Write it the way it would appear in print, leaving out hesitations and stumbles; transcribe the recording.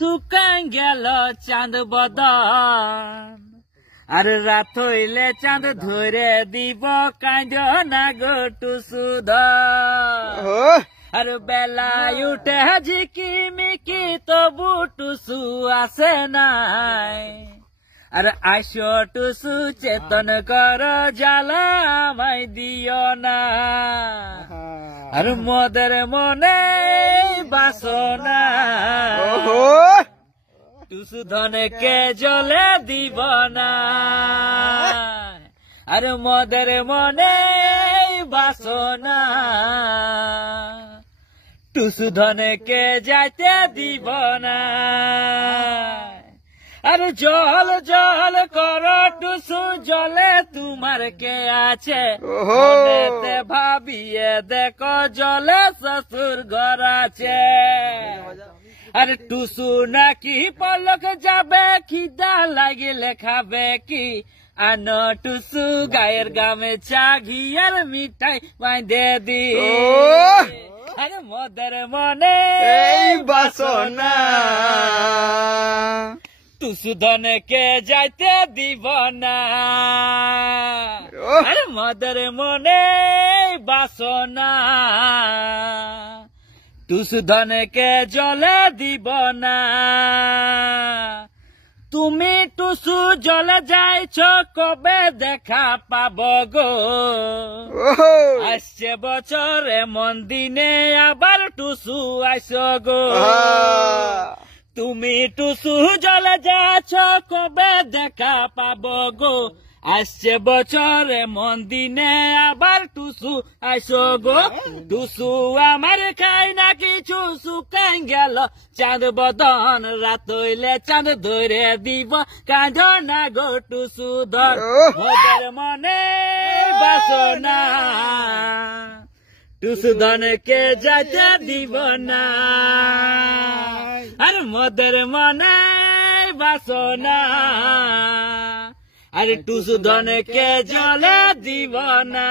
শুকাই গেল চাঁদ বদন আর রাত হইলে চাঁদ ধরে দিব কাঁদ না গো টুসুধন আর বেলায় উঠে ঝিকি মিকি তবু টুসু আসে নাই আর আইসো টুসু চেতন কর জ্বালা আমায় দিও না আর মোদের মনে বাসনা টুসু ধনকে জলে দিব না আর মোদের মনে বাসনা টুসু ধনকে যাইতে দিব না আর জল জল কর টুসু জলে তোমার কে আছে মনেতে ভাবিয়ে দেখো জলে শ্বশুর ঘর আছে আর টুসু নাকি পলক যাবে খিদা লাগিলে খাবে কি আন টুসু গায়ের গামছা ঘিয়ার মিঠাই বাঁধে দি আরে মোদের মনে বাসনা টুসু ধনকে যাইতে দিব না আরে মোদের মনে বাসনা টুসু ধনকে জলে দিব না তুমি টুসু জলে যাইছ কবে দেখা পাব গো আসছে বছরে মন দিনে আবার টুসু আইস গো তুমি টুসু জলে যাচ্ছ কবে দেখা পাব গো আসছে বছরে মন দিনে আবার টুসু আইসো গো টুসু আমার খাই না কিছু শুকাই গেল চাঁদ বদন রাত হইলে চাঁদ ধরে দিব কাঁদ না গো টুসু ধর মোদের মনে বাসনা টুসু ধনকে যাইতে দিব না আর মোদের মনে বাসনা আরে টুসু ধনকে জলে দিব না।